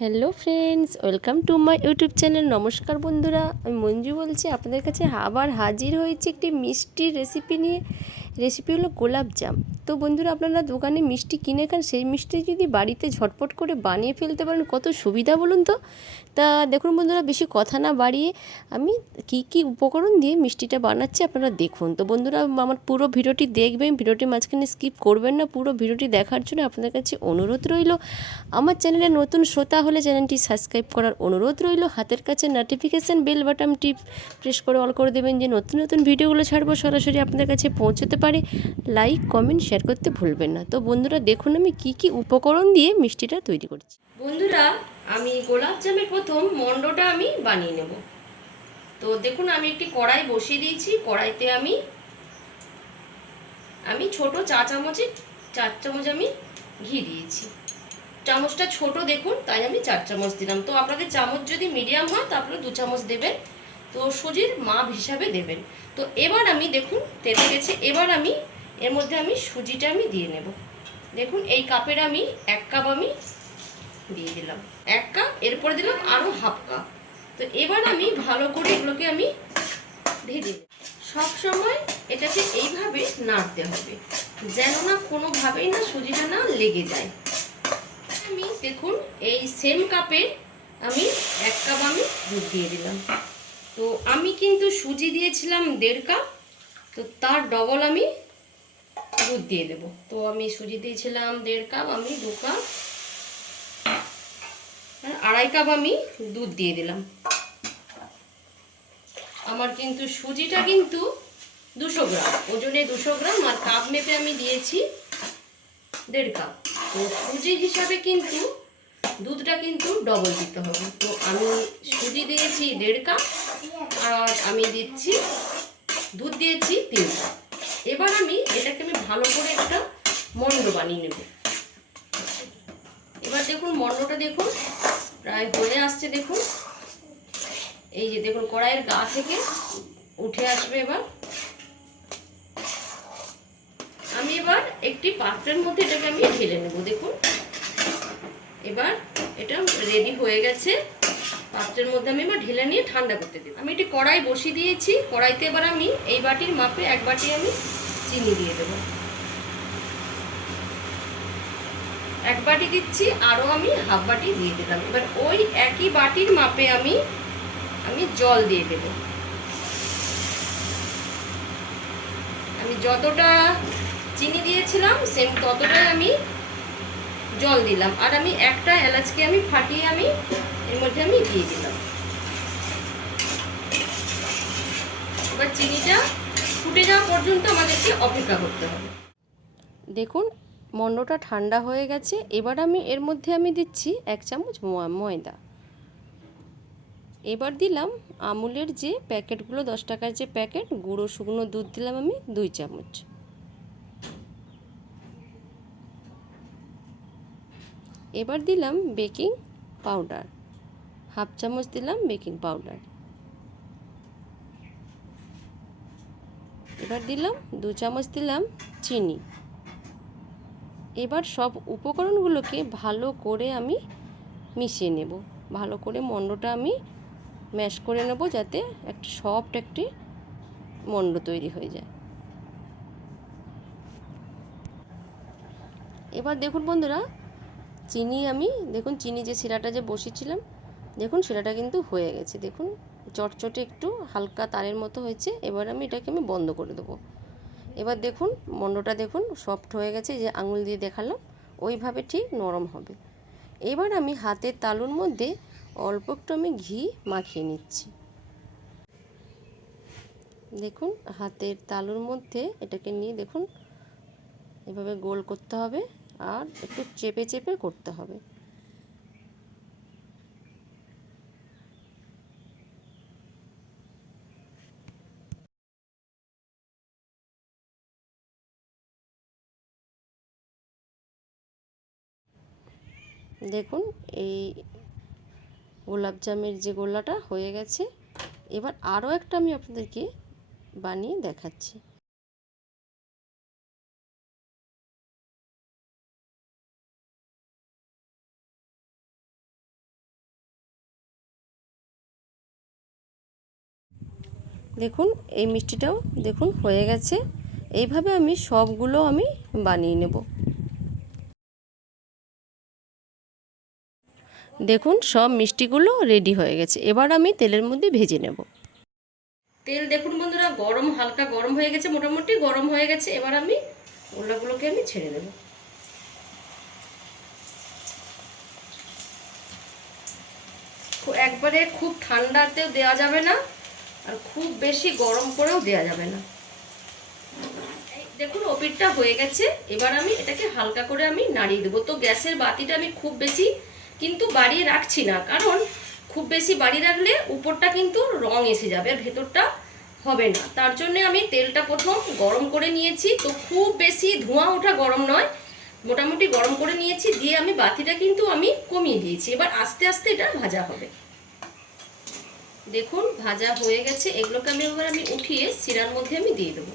Hello friends, welcome to my YouTube channel. নমস্কার বন্ধুরা, আমি মঞ্জু বলছি। আপনাদের কাছে আবার হাজির হয়েছি একটি মিষ্টির রেসিপি নিয়ে। রেসিপি হলো গোলাপ জাম। তো বন্ধুরা, আপনারা দোকানে মিষ্টি কিনে খান, সেই মিষ্টি যদি বাড়িতে ঝটপট করে বানিয়ে ফেলতে পারেন কত সুবিধা বলুন তো। তা দেখুন বন্ধুরা, বেশি কথা না বাড়িয়ে আমি কি উপকরণ দিয়ে মিষ্টিটা বানাচ্ছি আপনারা দেখুন। তো বন্ধুরা, আমার পুরো ভিডিওটি দেখবেন, ভিডিওটির মাঝখানে স্কিপ করবেন না। পুরো ভিডিওটি দেখার জন্য আপনাদের কাছে অনুরোধ রইল। আমার চ্যানেলে নতুন শ্রোতা হলে চ্যানেলটি সাবস্ক্রাইব করার অনুরোধ রইল। হাতের কাছে নোটিফিকেশান বেল বাটনটি প্রেস করে অল করে দেবেন, যে নতুন নতুন ভিডিওগুলো ছাড়বো সরাসরি আপনাদের কাছে পৌঁছতে পারে। লাইক কমেন্ট শেয়ার করতে ভুলবেন না। তো বন্ধুরা দেখুন আমি কি উপকরণ দিয়ে মিষ্টিটা তৈরি করছি। বন্ধুরা, আমি গোলাপ জামের প্রথম মণ্ডটা আমি বানিয়ে নেব। তো দেখুন আমি একটি কড়াই বসিয়ে দিয়েছি। কড়াইতে আমি ছোট 4 চামচ আমি ঘি দিয়েছি। চামচটা ছোট দেখুন, তাই আমি 4 চামচ দিলাম। তো আপনাদের চামচ যদি মিডিয়াম হয় তো আপনারা 2 চামচ দেবেন। তো সুজির মাপ হিসাবে দেবেন। তো এবার আমি দেখুন তেলে গেছে। এবার আমি এর মধ্যে আমি সুজিটা আমি দিয়ে নেব। দেখুন এই কাপের আমি 1 কাপ আমি দিয়ে দিলাম, 1 কাপ। এরপরে দিলাম আরও হাফ কাপ। তো এবার আমি ভালো করে এগুলোকে আমি ভেজে নেব। সব সময় এটাকে এইভাবে নাড়তে হবে, যেন না কোনোভাবেই না সুজিটা না লেগে যায়। আমি দেখুন এই সেম কাপে আমি 1 কাপ আমি দুধ দিয়ে দিলাম। তো আমি কিন্তু সুজি দিয়েছিলাম 1.5 কাপ, তো তার ডবল আমি দুধ দিয়ে দেব। তো আমি সুজি দিয়েছিলাম 1.5 কাপ, আমি 2 কাপ, 2.5 কাপ আমি দুধ দিয়ে দিলাম। আমার কিন্তু সুজিটা কিন্তু 200 গ্রাম, ওজনে 200 গ্রাম, আর কাপ মেপে আমি দিয়েছি 1.5 কাপ। তো সুজি হিসাবে কিন্তু দুধটা কিন্তু ডবল দিতে হবে। তো আমি সুজি দিয়েছি 1.5 কাপ, আর আমি দিচ্ছি দুধ দিয়েছি 3 কাপ। এবার আমি এটাকে ভালো করে একটা মণ্ড বানিয়ে নেব। এবার দেখুন মণ্ডটা দেখুন প্রায় হয়ে আসছে। দেখুন এই যে দেখুন কড়াইয়ের গা থেকে উঠে আসবে। এবার আমি একটি পাত্রের মধ্যে এটাকে আমি ঢেলে নেব। দেখুন এবার এটা রেডি হয়ে গেছে। পাত্রের মধ্যে আমি এবার ঢেলে নিয়ে ঠান্ডা করতে দিই। আমি একটি কড়াই বসিয়ে দিয়েছি। কড়াইতে এবার আমি এই বাটির মাপে 1 বাটি আমি চিনি দিয়ে দেব। 1 বাটি দিচ্ছি, আরও আমি হাফ বাটি দিয়ে দিলাম। এবার ওই একই বাটির মাপে আমি জল দিয়ে দেব। আমি যতটা চিনি দিয়েছিলাম সেম ততটাই আমি জল দিলাম। আর আমি একটা এলাচকে আমি ফাটিয়ে আমি এর মধ্যে আমি দিয়ে দিলাম। এবার চিনিটা ফুটে যাওয়া পর্যন্ত আমাদেরকে অপেক্ষা করতে হবে। দেখুন মণ্ডটা ঠান্ডা হয়ে গেছে। এবার আমি এর মধ্যে আমি দিচ্ছি 1 চামচ ময়দা। এবার দিলাম আমুলের যে প্যাকেটগুলো, 10 টাকার যে প্যাকেট, গুঁড়ো শুকনো দুধ দিলাম আমি 2 চামচ। এবার দিলাম বেকিং পাউডার, হাফ চামচ দিলাম বেকিং পাউডার। এবার দিলাম 2 চামচ দিলাম চিনি। এবার সব উপকরণগুলোকে ভালো করে আমি মিশিয়ে নেব। ভালো করে মণ্ডটা আমি ম্যাশ করে নেব, যাতে একটা সফট একটি মণ্ড তৈরি হয়ে যায়। এবার দেখুন বন্ধুরা, দেখুন চিনি যে শিরাটা যে বসিয়েছিলাম, দেখুন শিরাটা কিন্তু হয়ে গেছে। দেখুন চটচটে একটু হালকা তারের মতো হয়েছে। এবার আমি এটাকে বন্ধ করে দেবো। এবার দেখুন মণ্ডটা দেখুন সফট হয়ে গেছে, যে আঙুল দিয়ে দেখালাম ওইভাবে ঠিক নরম হবে। এবার আমি হাতের তালুর মধ্যে অল্প একটু আমি ঘি মাখিয়ে নিচ্ছি। দেখুন হাতের তালুর মধ্যে এটাকে নিয়ে দেখুন এভাবে গোল করতে হবে, আর একটু চেপে চেপে করতে হবে। দেখুন এই গোলাপ জামের যে গোলাটা হয়ে গেছে। এবার আরও একটা আমি আপনাদেরকে বানিয়ে দেখাচ্ছি। দেখুন এই মিষ্টিটাও দেখুন হয়ে গেছে। এইভাবে আমি সবগুলো আমি বানিয়ে নেব। দেখুন সব মিষ্টিগুলো রেডি হয়ে গেছে, এবার আমি তেলের মধ্যে ভেজে নেব। তেল দেখুন বন্ধুরা গরম, হালকা গরম হয়ে গেছে, মোটামুটি গরম হয়ে গেছে। এবার আমি গোলাগুলোকে আমি ছেড়ে দেব। একবারে খুব ঠান্ডাতেও দেওয়া যাবে না, আর খুব বেশি গরম করেও দেওয়া যাবে না। দেখুন ওপিটটা হয়ে গেছে, এবার আমি এটাকে হালকা করে আমি নাড়িয়ে দেবো। তো গ্যাসের বাতিটা আমি খুব বেশি কিন্তু বাড়িয়ে রাখছি না, কারণ খুব বেশি বাড়িয়ে রাখলে উপরটা কিন্তু রং এসে যাবে আর ভেতরটা হবে না। তার জন্য আমি তেলটা প্রথম গরম করে নিয়েছি, তো খুব বেশি ধোঁয়া ওঠা গরম নয়, মোটামুটি গরম করে নিয়েছি। দিয়ে আমি বাতিটা কিন্তু আমি কমিয়ে দিয়েছি। এবার আস্তে আস্তে এটা ভাজা হবে। দেখুন ভাজা হয়ে গেছে, এগুলোকে আমি এবার উঠিয়ে শিরার মধ্যে আমি দিয়ে দেবো।